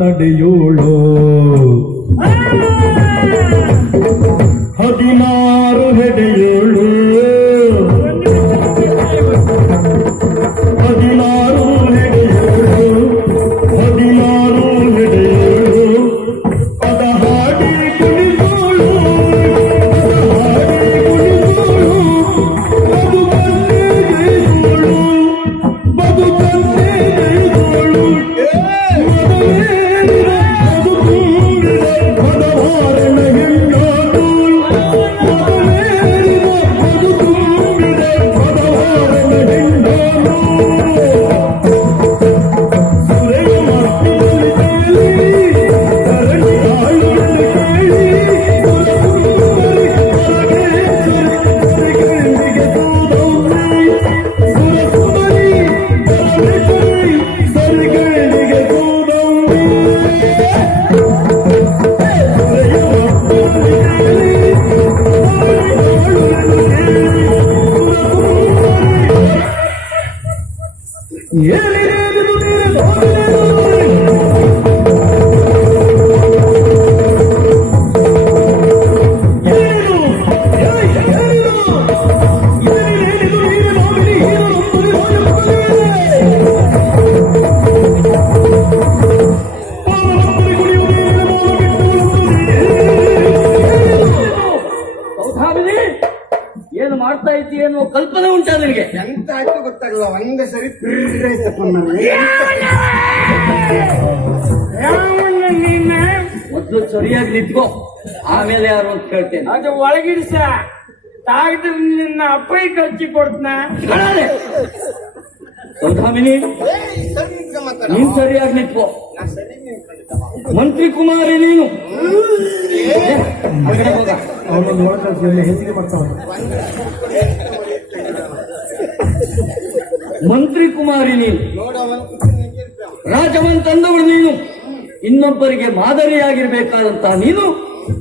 ನಡೆಯೋಳು ಹದಿನಾರು ಹೆಡೆಯೋಳು. ಮಾಡ್ತಾ ಇದ್ದೀ ಅನ್ನೋ ಕಲ್ಪನೆ ಉಂಟಾ ನಿನಗೆ? ಎಂತ ಆಯ್ತು ಗೊತ್ತಾಗಲ್ಲ ಒಂದೇ ಸರಿ ಮೊದಲು ಸರಿಯಾಗಿ ನಿಂತ್ಕೋ. ಆಮೇಲೆ ಯಾರು ಅಂತ ಕೇಳ್ತೇನೆ. ಅದು ಒಳಗಿಡಿಸ. ತಾಗಿದ್ರೆ ನಿನ್ನ ಅಪ್ಪೈ ಕಚ್ಚಿ ಕೊಡ್ತನ. ಸಂಧಾಮಿನಿ. ನೀನ್ ಸರಿಯಾಗಿ ನಿಂತ್ಕೋ. ಮಂತ್ರಿ ಕುಮಾರಿ ನೀನು. ಕಡೆ ಬರ್ತಾವ ಮಂತ್ರಿ ಕುಮಾರಿ ನೀನು. ರಾಜವನ್ ತಂದವಳು ನೀನು. ಇನ್ನೊಬ್ಬರಿಗೆ ಮಾದರಿಯಾಗಿರ್ಬೇಕಾದಂತ ನೀನು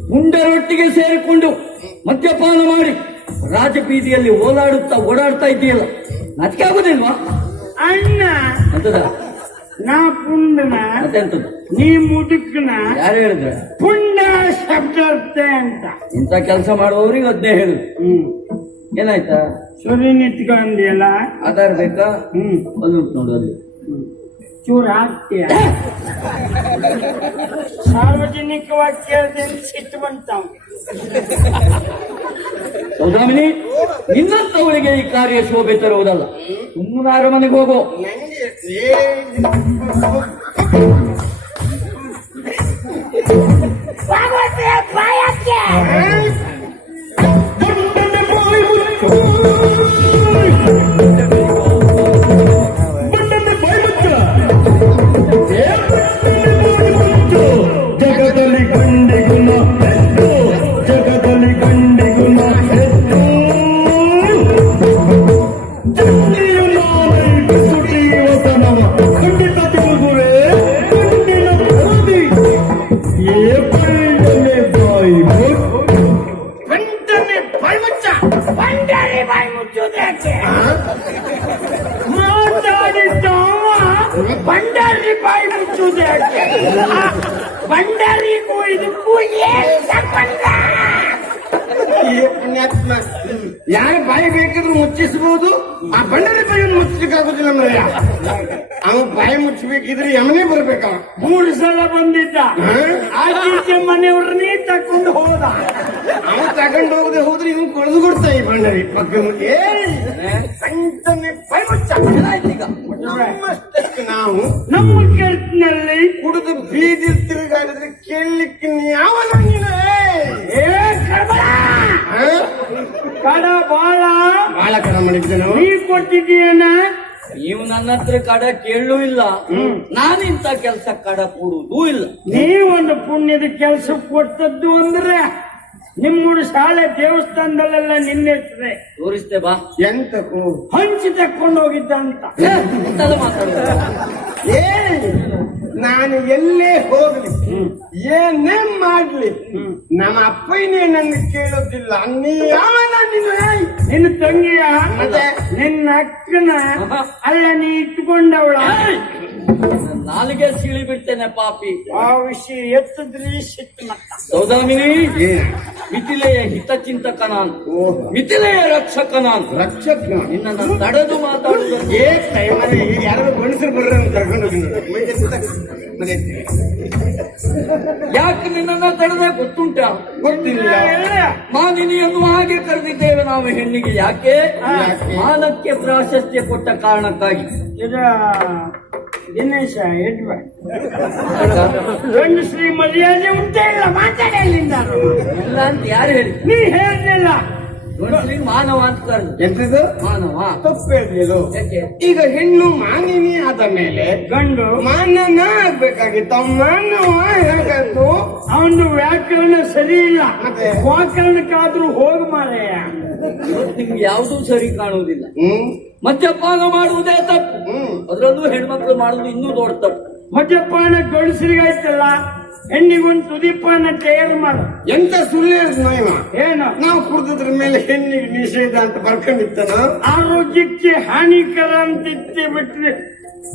ಗುಂಡರೊಟ್ಟಿಗೆ ಸೇರಿಕೊಂಡು ಮದ್ಯಪಾನ ಮಾಡಿ ರಾಜಬೀದಿಯಲ್ಲಿ ಓಲಾಡುತ್ತಾ ಓಡಾಡ್ತಾ ಇದ್ದೀಯಲ್ಲ. ನಾಚಿಕೆ ಆಗುದಿಲ್ವಾ? ಅಣ್ಣ. ಅಂತದ ನಾ ಪುಂಡನ ಮತ್ತೆಂತದ್ದು ನೀ ಮುದುಕನ ಯಾರು ಹೇಳಿದ್ರೆ? ಪುಂಡ ಶಬ್ದ ಅಂತ. ಇಂಥ ಕೆಲಸ ಮಾಡುವವರಿಗೆ ಅದನ್ನೇ ಹೇಳು ಹ್ಮ್. ಏನಾಯ್ತಾ? ಸರಿ ನಿಂತ್ಕೊಂಡಿಯಲ್ಲ ಆಧಾರ ಬೇಕಾ? ಹ್ಮ್. ಒಂದು ನೋಡು ಅಲ್ಲಿ. ಚೂರು ಹಾಕ್ತೀಯ ಸಾರ್ವಜನಿಕವಾಗಿ ಕೇಳದೆ ಅಂತ ಸಿಟ್ಟು ಬಂತಾವ ಸೌದಾಮಿನಿ ನಿನ್ನಂತವಳಿಗೆ ಈ ಕಾರ್ಯ ಶೋಭೆ ತರುವುದಲ್ಲ. ಸುಮ್ಮನೆ ಮನೆಗೆ ಹೋಗೋ. ನಂಗೆ ಆ ಬಂಡಾರಿಗೂ ಇದಕ್ಕೂ ಏನ್ ಸಂಬಂಧ ಪುಣ್ಯಾತ್ಮ ಯಾರ ಬಾಯಿ ಬೇಕಿದ್ರು ಮುಚ್ಚಿಸಬಹುದು ಆ ಬಂಡರಿ ಬಾಯಿಯನ್ನು ಮುಚ್ಚಲಿಕ್ಕಾಗುದಿಲ್ಲ ಮರಯ್ಯ. ಅವ ಬಾಯಿ ಮುಚ್ಚಬೇಕಿದ್ರೆ ಯಮನೇ ಬರ್ಬೇಕ. ಮೂರು ಸಲ ಬಂದಿದ್ದ. ಆಚೀಚೆ ಮನೆಯವ್ರನ್ನೇ ತಕೊಂಡು ಹೋದ. ಅವ ತಗೊಂಡು ಹೋಗದೆ ಹೋದ್ರೆ ಇವ್ ಕೊಳೆದು ಕೊಡ್ತಾ ಈ ಬಂಡರಿ. ಪಕ್ಕ. ಏಯ್! ಸಂತನೆ ಬಾಯಿ ಮುಚ್ಚ. ಈಗ ನಾವು ನಮ್ಮ ಕಡ ಕೇಳೂ ಇಲ್ಲ. ನಾನು ಇಂತ ಕೆಲಸ ಕಡ ಕೊಡುವುದೂ ಇಲ್ಲ. ನೀವೊಂದು ಪುಣ್ಯದ ಕೆಲಸ ಕೊಟ್ಟದ್ದು ಅಂದ್ರೆ ನಿಮ್ಮೂರು ಶಾಲೆ ದೇವಸ್ಥಾನದಲ್ಲೆಲ್ಲ ನಿನ್ನೆ ತೋರಿಸ್ತೆ ಬಾ. ಎಂತ ಹಂಚಿ ತಕೊಂಡು ಹೋಗಿದ್ದ ಅಂತ ಮಾತಾಡ ಏ ನಾನು ಎಲ್ಲೇ ಹೋಗ್ಲಿ ಏನೇ ಮಾಡ್ಲಿ ನಮ್ಮ ಅಪ್ಪನೇ ನನ್ನ ಕೇಳೋದಿಲ್ಲ. ನೀ ಯಾವನ ನೀನು? ನಿನ್ನ ತಂಗಿಯ ಮತ್ತೆ? ನಿನ್ನ ಅಕ್ಕನ ಅಲ್ಲ ನೀ ಇಟ್ಕೊಂಡವಳ. ನಾಲಿಗೆ ಸೀಳಿ ಬಿಡ್ತೇನೆ ಪಾಪಿ. ವಿಷಯ ಎತ್ತಿದ್ರಿ ಸಿಟ್ಟು ಮತ್ತ ಸೌದಾಮಿನಿ ಮಿಥಿಲೆಯ ಹಿತಚಿಂತಕ ನಾನು. ಮಿಥಿಲೆಯ ರಕ್ಷಕ ನಾನು. ರಕ್ಷಕ ನಿನ್ನನ್ನು ತಡೆದು ಮಾತಾಡುವುದನ್ನು ಏ ಟೈಮಲ್ಲಿ ಈಗ ಯಾರು ಗಂಡಸರು ಬರ್ರ ಅಂತ ಕರ್ಕೊಂಡು. ಯಾಕೆ ನಿನ್ನನ್ನ ತಡೆದ? ಗೊತ್ತುಂಟ? ಗೊತ್ತಿಲ್ಲ. ಮಾನಿನಿಯನ್ನು ಹಾಗೆ ಕರೆದಿದ್ದೇವೆ ನಾವು ಹೆಣ್ಣಿಗೆ. ಯಾಕೆ? ಮಾನಕ್ಕೆ ಪ್ರಾಶಸ್ತ್ಯ ಕೊಟ್ಟ ಕಾರಣಕ್ಕಾಗಿ. ದಿನೇಶ ಎಡ್ವ ಗಂಡು ಶ್ರೀ ಮರ್ಯಾದೆ ಉಂಟೇ ಇಲ್ಲ ಮಾತಾಡಿ ಇಲ್ಲ ಅಂತ ಯಾರು ಹೇಳಿ? ನೀ ಹೇಳ್ಲಿಲ್ಲ ಮಾನವ ಅಂತ ಕರೆದು. ಎಂತದು ಮಾನವ. ತಪ್ಪು ಹೇಳಿದ್ರು ಈಗ ಹೆಣ್ಣು ಮಾನಿನಿ ಆದ ಮೇಲೆ ಗಂಡು. ಮಾನನ ಆಗ್ಬೇಕಾಗಿತ್ತು ಮಾನವ ಹೇಗಾಯ್ತು ಅವನು ವ್ಯಾಕರಣ ಸರಿ ಇಲ್ಲ. ಮತ್ತೆ? ವ್ಯಾಕರಣಕ್ಕಾದ್ರೂ ಹೋಗ ಮಾರಯ್ಯ. ನಿಮ್ಗೆ ಯಾವುದೂ ಸರಿ ಕಾಣುವುದಿಲ್ಲ. ಮದ್ಯಪಾನ ಮಾಡುವುದೇ ತಪ್ಪು. ಅದರಲ್ಲೂ ಹೆಣ್ಮಕ್ಳು ಮಾಡುವುದು ಇನ್ನೂ ದೊಡ್ಡ ತಪ್ಪು. ಮದ್ಯಪಾನ ಗಂಡಸರಿಗಾಯ್ತಲ್ಲ. ಹೆಣ್ಣಿಗೊಂದು ತುದಿಪಾನ ತಯಾರು ಮಾಡು. ಎಂತ ಸುಳ್ಳು ಹೇಳಿದ್ನೋ ಇವ ಏನು? ನಾವು ಕುಡ್ದ್ರ ಮೇಲೆ ಹೆಣ್ಣಿಗೆ ನಿಷೇಧ ಅಂತ ಬರ್ಕೊಂಡಿತ್ತನ? ಆರೋಗ್ಯಕ್ಕೆ ಹಾನಿಕರ ಅಂತ ಇತ್ತೆ ಬಿಟ್ರೆ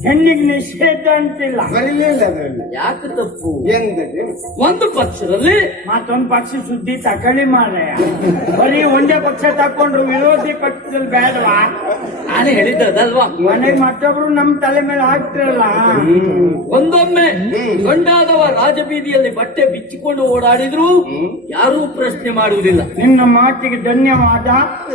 ಹೆಣ್ಣಿಗೆ ನಿಷೇಧ ಅಂತಿಲ್ಲ. ಬರಲಿಲ್ಲ ಅದರಲ್ಲಿ ಯಾಕೆ ತಪ್ಪು? ಎಂದದ್ದು ಒಂದು ಪಕ್ಷದಲ್ಲಿ? ಮತ್ತೊಂದು ಪಕ್ಷ ಸುದ್ದಿ ತಕೊಳ್ಳಿ ಮಾರಯ್ಯ ಬರೀ ಒಂದೇ ಪಕ್ಷ ತಕೊಂಡ್ರು ವಿರೋಧಿ ಪಕ್ಷದಲ್ಲಿ ಬೇಡವಾ? ನಾನು ಹೇಳಿದ್ದದಲ್ವಾ? ಮನೆಗೆ ಮತ್ತೊಬ್ರು ನಮ್ ತಲೆ ಮೇಲೆ ಹಾಕ್ತಿರಲ್ಲ ಒಂದೊಮ್ಮೆ ಗಂಡಾದವ ರಾಜಬೀದಿಯಲ್ಲಿ ಬಟ್ಟೆ ಬಿಚ್ಚಿಕೊಂಡು ಓಡಾಡಿದ್ರು ಯಾರೂ ಪ್ರಶ್ನೆ ಮಾಡುವುದಿಲ್ಲ. ನಿನ್ನ ಮಾತಿಗೆ ಧನ್ಯವಾದ.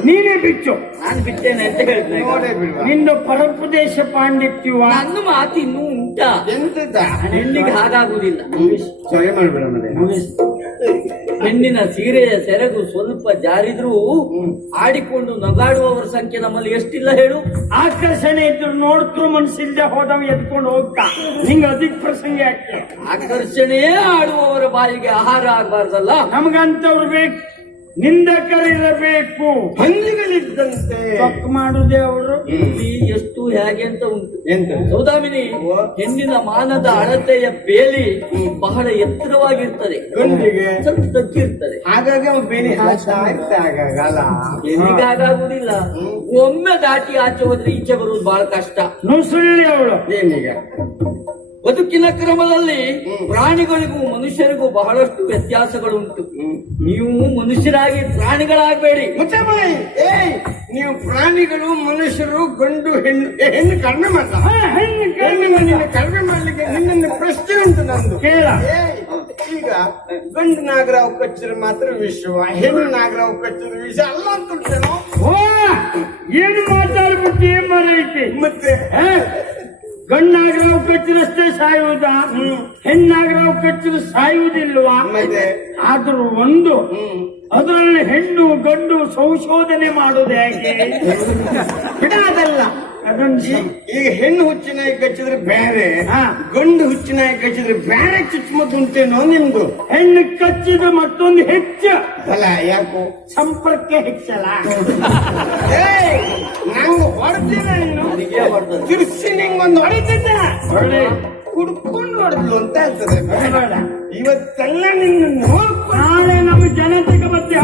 ನೀನೇ ಬಿಚ್ಚು. ನಾನು ಬಿಟ್ಟೇನೆ ಅಂತ ಹೇಳ್ತೇನೆ. ನಿನ್ನ ನಿಂದು ಪರಪ್ರದೇಶ ಪಾಂಡಿತ್ಯವ ನನ್ನ ಮಾತು ಇನ್ನೂ ಉಂಟಾ? ಎಂತದ? ಹೆಣ್ಣಿಗೆ ಹಾಗಾಗುವುದಿಲ್ಲ ಸರಿ ಮಾಡ್ಬೇಡ ಮನೆ ಹೆಣ್ಣಿನ ಸೀರೆಯ ಸೆರಗು ಸ್ವಲ್ಪ ಜಾರಿದ್ರೂ ಆಡಿಕೊಂಡು ನಗಾಡುವವರ ಸಂಖ್ಯೆ ನಮ್ಮಲ್ಲಿ ಎಷ್ಟಿಲ್ಲ ಹೇಳು. ಆಕರ್ಷಣೆ ಇದ್ರು ನೋಡ್ತ್ರು ಮನ್ಸಿಲ್ದೆ ಹೋದವ ಎದ್ಕೊಂಡು ಹೋಗ್ತಾ. ಹಿಂಗ ಅಧಿಕ ಪ್ರಸಂಗ ಯಾಕೆ? ಆಕರ್ಷಣೆಯೇ ಆಡುವವರ ಬಾಯಿಗೆ ಆಹಾರ ಆಗ್ಬಾರ್ದಲ್ಲ. ನಮಗಂತವ್ರು ಬೇಕು. ನಿಂದಕರಿರಬೇಕು ಹಂದಿಗಳಿದ್ದಂತೆ ತಪ್ಪು ಮಾಡುದೇ ಅವರು ಇಲ್ಲಿ ಎಷ್ಟು ಹೇಗೆ ಅಂತ ಉಂಟು. ಎಂತ? ಸೌದಾಮಿನಿ ಹೆಣ್ಣಿನ ಮಾನದ ಅಳತೆಯ ಬೇಲಿ ಬಹಳ ಎತ್ತರವಾಗಿರ್ತದೆ. ಗಂಡಿಗೆ? ಸ್ವಲ್ಪ ತಗ್ಗಿರ್ತದೆ ಹಾಗಾಗಿ ಅವ ಬೇಲಿ ಹಾಕ್ತಾ ಹೆಣ್ಣಿಗೆ ಒಮ್ಮೆ ದಾಟಿ ಆಚೆ ಹೋದ್ರೆ ಈಚೆ ಬರುವುದು ಬಹಳ ಕಷ್ಟ. ನುಸುಳ್ಳಿ ಅವಳು. ಏನೀಗ ಬದುಕಿನ ಕ್ರಮದಲ್ಲಿ ಪ್ರಾಣಿಗಳಿಗೂ ಮನುಷ್ಯರಿಗೂ ಬಹಳಷ್ಟು ವ್ಯತ್ಯಾಸಗಳುಂಟು. ನೀವು ಮನುಷ್ಯರಾಗಿ ಪ್ರಾಣಿಗಳಾಗಬೇಡಿ. ಏಯ್ ನೀವು ಪ್ರಾಣಿಗಳು ಮನುಷ್ಯರು ಗಂಡು ಹೆಣ್ಣು ಹೆಣ್ಣು ಕಡಿಮೆ ಮಾಡ್ತಾರೆ ಹೆಣ್ಣು ಕಡಿಮೆ ಮಾಡ್ಲಿಕ್ಕೆ ನಿನ್ನನ್ನು ಪ್ರಶ್ನೆ ಉಂಟು ನಂದು. ಕೇಳ. ಈಗ ಗಂಡು ನಾಗರಾವ್ ಕಚ್ಚಿದ್ರೆ ಮಾತ್ರ ವಿಶ್ವ ಹೆಣ್ಣು ನಾಗರಾವ್ ಕಚ್ಚಿದ್ರೆ ವಿಷಯ ಅಲ್ಲ ಅಂತ ಏನು ಮಾತಾಡ್ಬಿಟ್ಟು ಏನ್ ಮಾಡೈತಿ ಮತ್ತೆ? ಗಂಡಾಗ್ರಾವ್ ಕಚ್ಚಿರಷ್ಟೇ ಸಾಯುವುದ? ಹೆಣ್ಣಾಗ್ರಾವ್ ಕಚ್ಚಿದ್ರೆ ಸಾಯುವುದಿಲ್ವಾ? ಆದ್ರೂ ಒಂದು ಅದರಲ್ಲಿ ಹೆಣ್ಣು ಗಂಡು ಸಂಶೋಧನೆ ಮಾಡುವುದೇ ಹೇಗೆ? ಅದಲ್ಲ ಗಂಜಿ ಈಗ ಹೆಣ್ಣು ಹುಚ್ಚಿನಾಯಿ ಕಚ್ಚಿದ್ರೆ ಬೇರೆ ಗಂಡು ಹುಚ್ಚಿನಾಯಿ ಕಚ್ಚಿದ್ರೆ ಬೇರೆ ಚುಚ್ಚುಮದ್ದುಂಟೇನೋ ನಿಮ್ದು? ಹೆಣ್ಣು ಕಚ್ಚಿದ ಮತ್ತೊಂದು ಹೆಚ್ಚು. ಅಲ್ಲ ಯಾಕೋ? ಸಂಪರ್ಕ ಹೆಚ್ಚಲ್ಲ. ನಂಗೆ ಹೊಡೆದಿಲ್ಲ ನೀನು. ತಿರ್ಸಿ ನಿಂಗೊಂದು ಹೊಡಿತಿದ್ದ ಕುಡ್ಕೊಂಡು ಹೊಡೆದ್ಲು ಅಂತ ಬೇಡ ಇವತ್ತೆಲ್ಲ ನಿನ್ನ ನಾಳೆ ನಮ್ಮ ಜನತೆಗೆ ಬರ್ತೀಯ